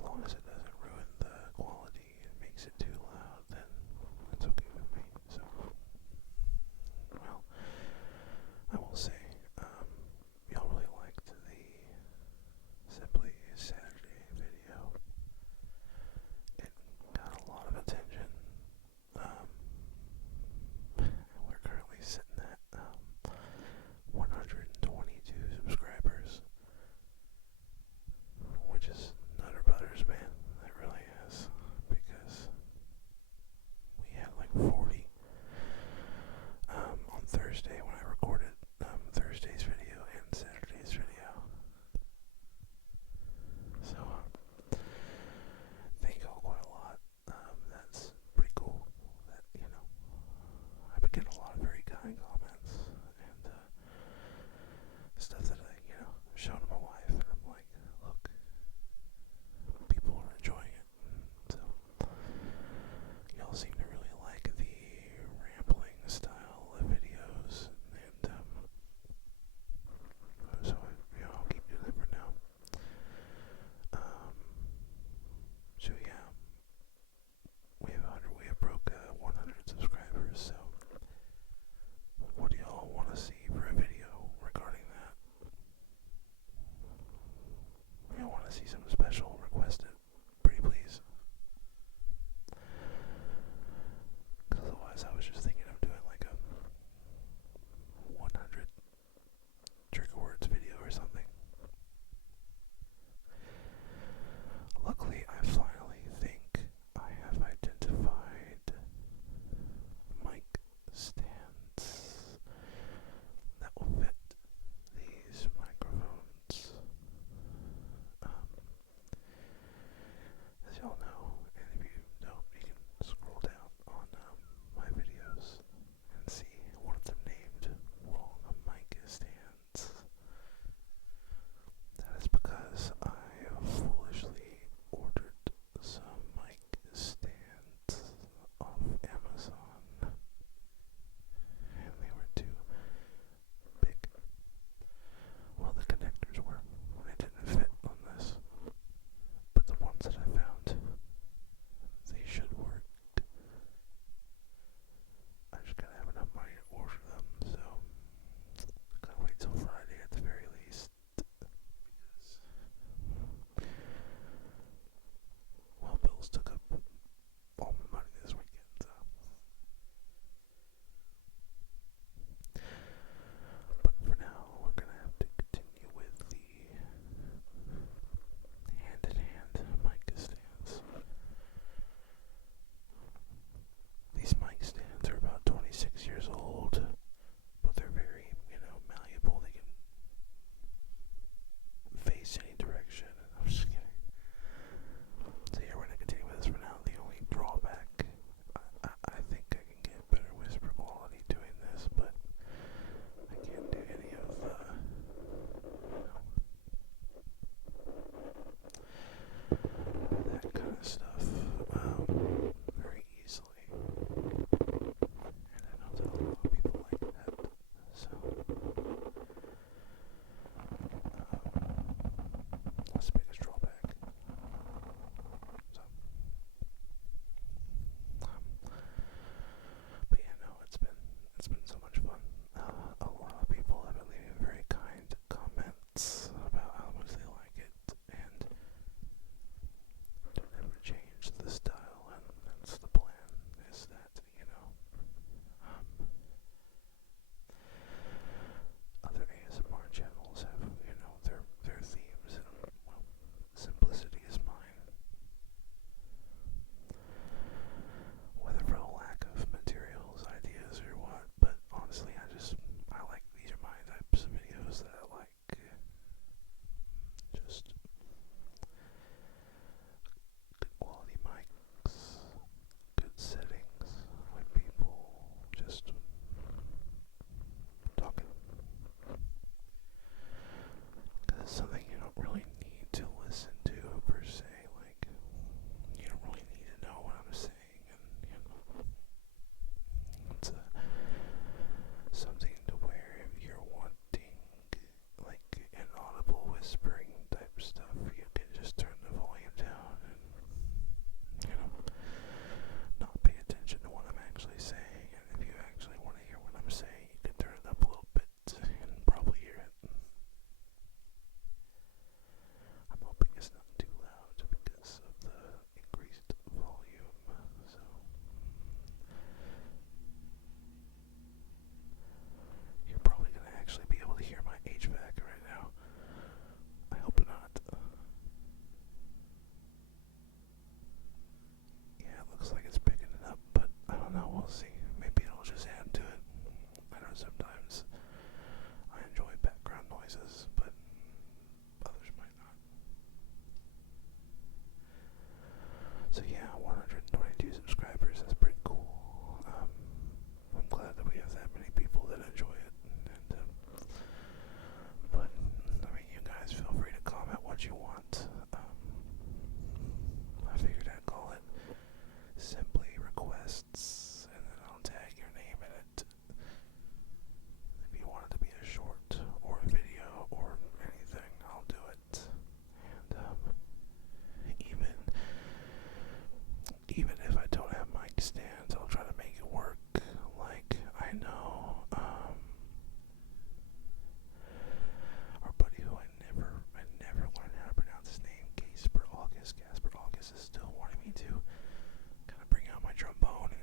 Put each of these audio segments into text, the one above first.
as long as it doesn't ruin the quality and makes it too loud, then it's okay with me. So, well, I will say, y'all really liked the Simply Saturday video. It got a lot of attention. We're currently sitting at 122 subscribers, which is nutter butters, man. I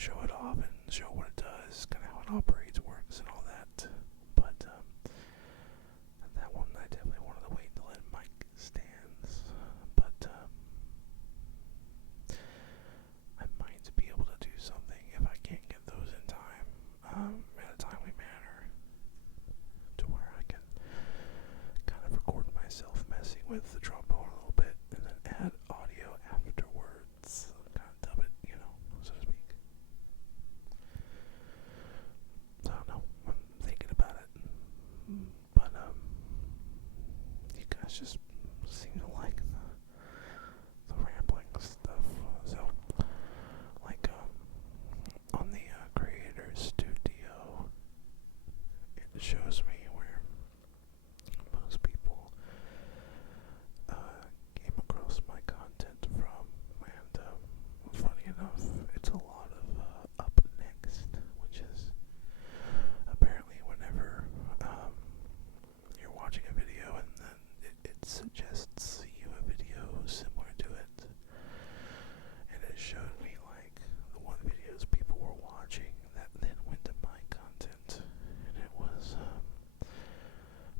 show it off and show what it does, kind of how it operates, works, and all that. But that one I definitely wanted to wait until that mic stands. But I might be able to do something if I can't get those in time, in a timely manner, to where I can kind of record myself messing with the trombone a little bit and then add audio afterwards. Kind of dub it, so to speak. I don't know. I'm thinking about it. But, you guys just seem to like the rambling stuff. So, like, on the Creator Studio, it shows me where most people came across my content from, and funny enough, it's a lot of up next, which is apparently whenever you're watching a video and then it suggests you a video similar to it, and it showed me like the one videos people were watching that then went to my content, and it was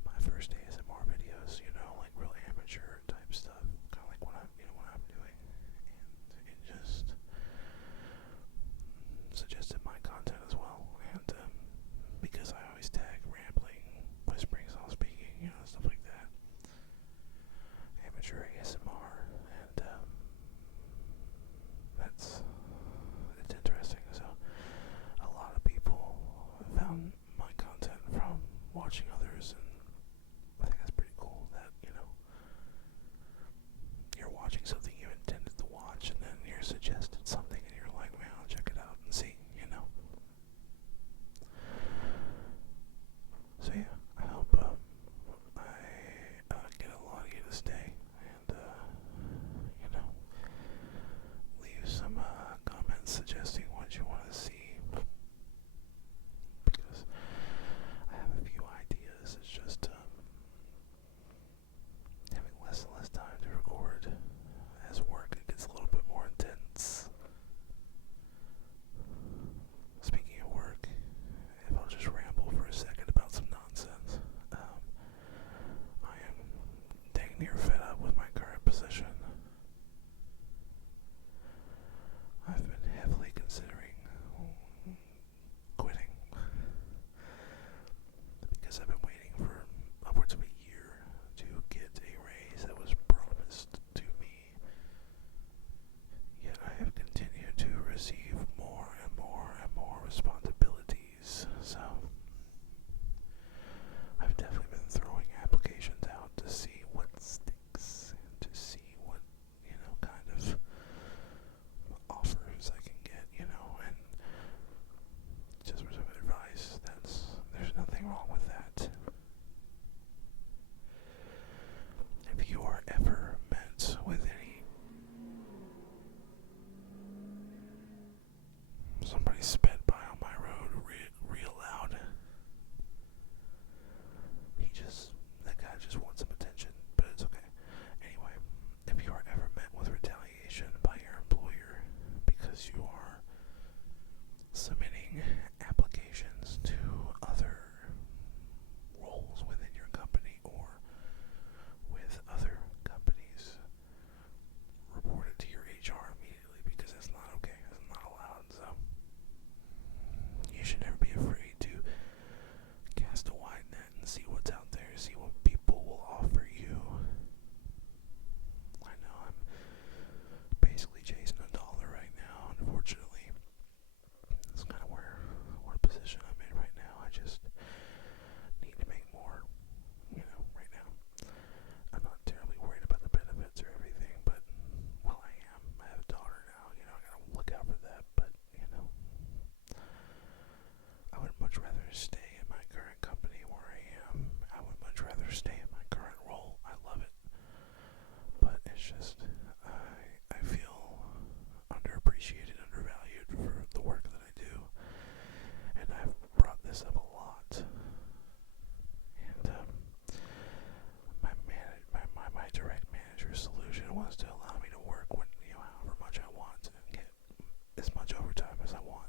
my first ASMR videos, like real amateur type stuff, kind of like what I'm doing, and it just suggested my content as well, and because I always tag rambling, whispering, soft speaking, stuff like that, amateur ASMR, and it's interesting. So a lot of people found my content from watching others, and I think that's pretty cool that, you're watching something you intended to watch and then you're suggested something and you're like, man, I'll check it out and see, So yeah, I hope I get a lot of you to stay and, leave some comments suggesting what you want to see, because I have a few ideas. It's just having less and less time to record. As work, it gets a little bit more intense. Speaking of work, if I'll just ramble for a second about some nonsense, I am dang near fed up with my current position. I've been heavily considering quitting because I've been waiting for upwards of a year to get a raise that was promised to me. Yet I have continued to receive more and more and more responsibilities. So I've definitely been throwing applications out to see what sticks and to see what, kind of offers I can get, and just for some advice, there's nothing wrong with that. If you are ever met with somebody sped by on my road real loud, that guy just wants some attention, but it's okay. Anyway, if you are ever met with retaliation by your employer because you are submitting applications to other roles within your company or with other companies, report it to your HR immediately, because it's not okay, it's not allowed. So you should never be afraid to cast a wide net and see what's out there, see what people will offer you. I know I'm basically chasing a dollar right now, unfortunately. That's kind of what position I'm in right now. I just need to make more, right now. I'm not terribly worried about the benefits or everything, but, well, I am. I have a daughter now, I gotta look out for that, but, I would much rather stay in my current company where I am. I would much rather stay in my current role. I love it. But it's just, I feel underappreciated, undervalued for the work that I do. And I've brought this up a lot. And my direct manager's solution was to allow me to work when, however much I want and get as much overtime as I want.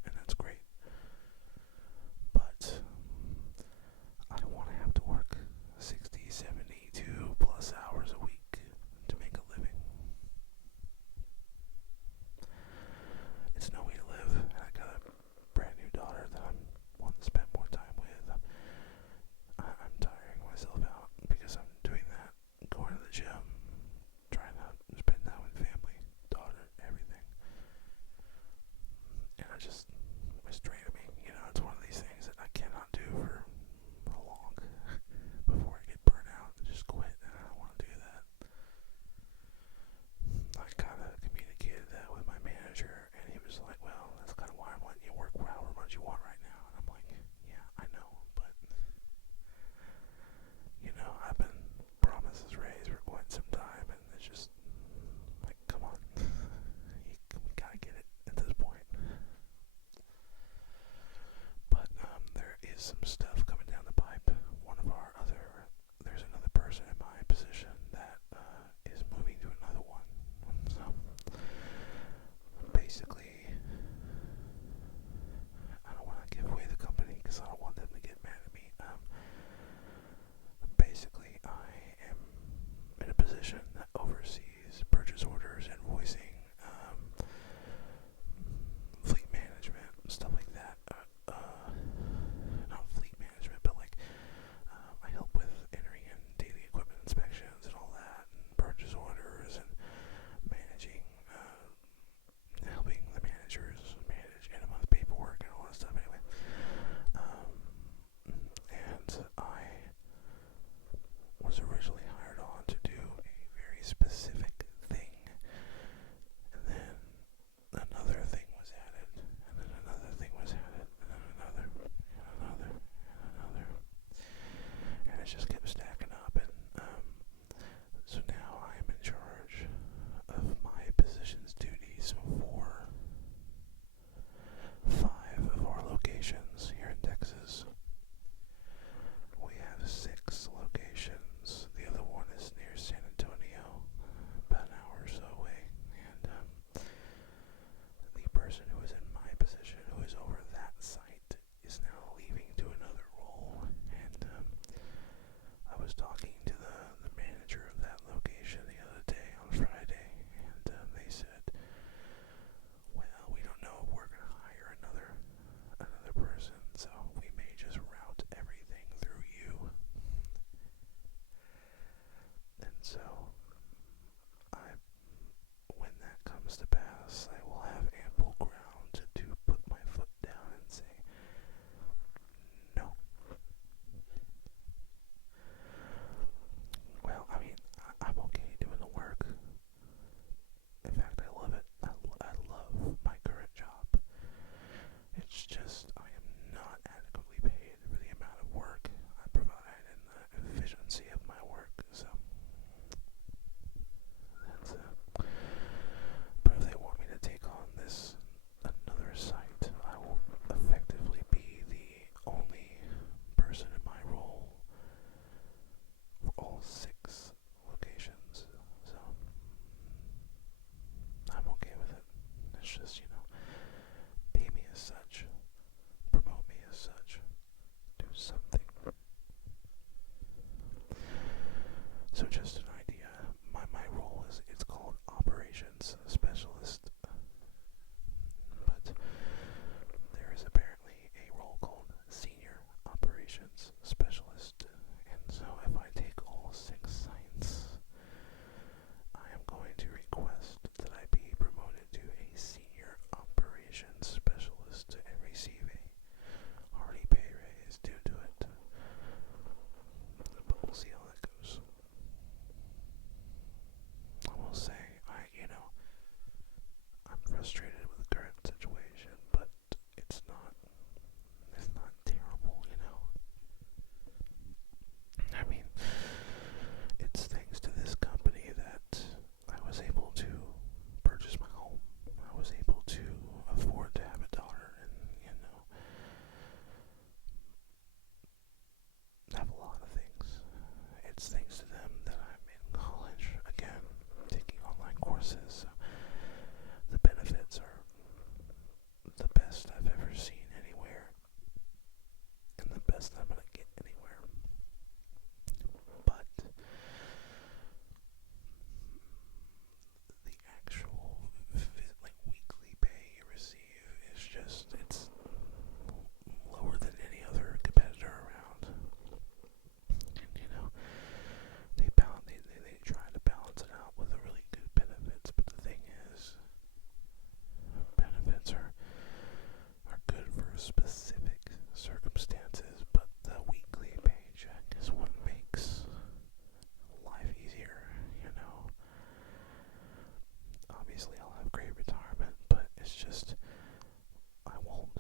some stuff coming down the pipe. There's another person in my position that is moving to another one. So basically, I don't want to give away the company because I don't want them to get mad at me. Basically, I am in a position that oversees purchase orders, invoicing, fleet management, stuff like that. Not fleet management, but like I help with entering in daily equipment inspections and all that, and purchase orders, and managing, helping the managers manage end-of-month paperwork and all that stuff. Anyway, and I was originally hired on to do a very specific thing, and then another thing was added, and then another thing was added, and then another, and another, and another, and it just kept stacking up, and so now I am in charge of my position's duties for 5 of our locations here in Texas. We have 6 locations. The other one is near San Antonio, about an hour or so away, and the person who is in my position, who is over that site, is now leaving to another role, and I was talking to the manager of that location the other day on Friday, and they said, well, we don't know if we're going to hire another person, so we may just route everything through you. And so, when that comes to pass, I will have ample ground to put my foot down and say, no. Well, I mean, I'm okay doing the work. In fact, I love it. I love my current job. It's just I am not adequately paid for the amount of work I provide and the efficiency of my work. So that's it. But if they want me to take on this another site, I will effectively be the only person in my role for all 6 locations. So I'm okay with it. It's just, pay me as such, promote me as such, do something. So just an idea, my role it's called operations specialist, but there is apparently a role called senior operations specialist, and so if I take all 6 sites, I am going to request that I be promoted to a senior operations specialist and receive a hearty pay raise due to it. But we'll see how that goes. I will say, I'm frustrated with the current situation, but it's not terrible, I mean, it's thanks to this company that I was able to purchase my home. I was able to afford to have a daughter and, have a lot of things. It's thanks to them that I'm in college again, taking online courses. So the benefits are the best I've ever seen anywhere, and the best I'm going to get anywhere. But the actual weekly pay you receive is just, it's lower than any other competitor around. And they try to balance it out with a really good benefits, but the thing is, benefits are good for specific circumstances, but the weekly paycheck is what makes life easier, Obviously I'll have great retirement, but it's just, I won't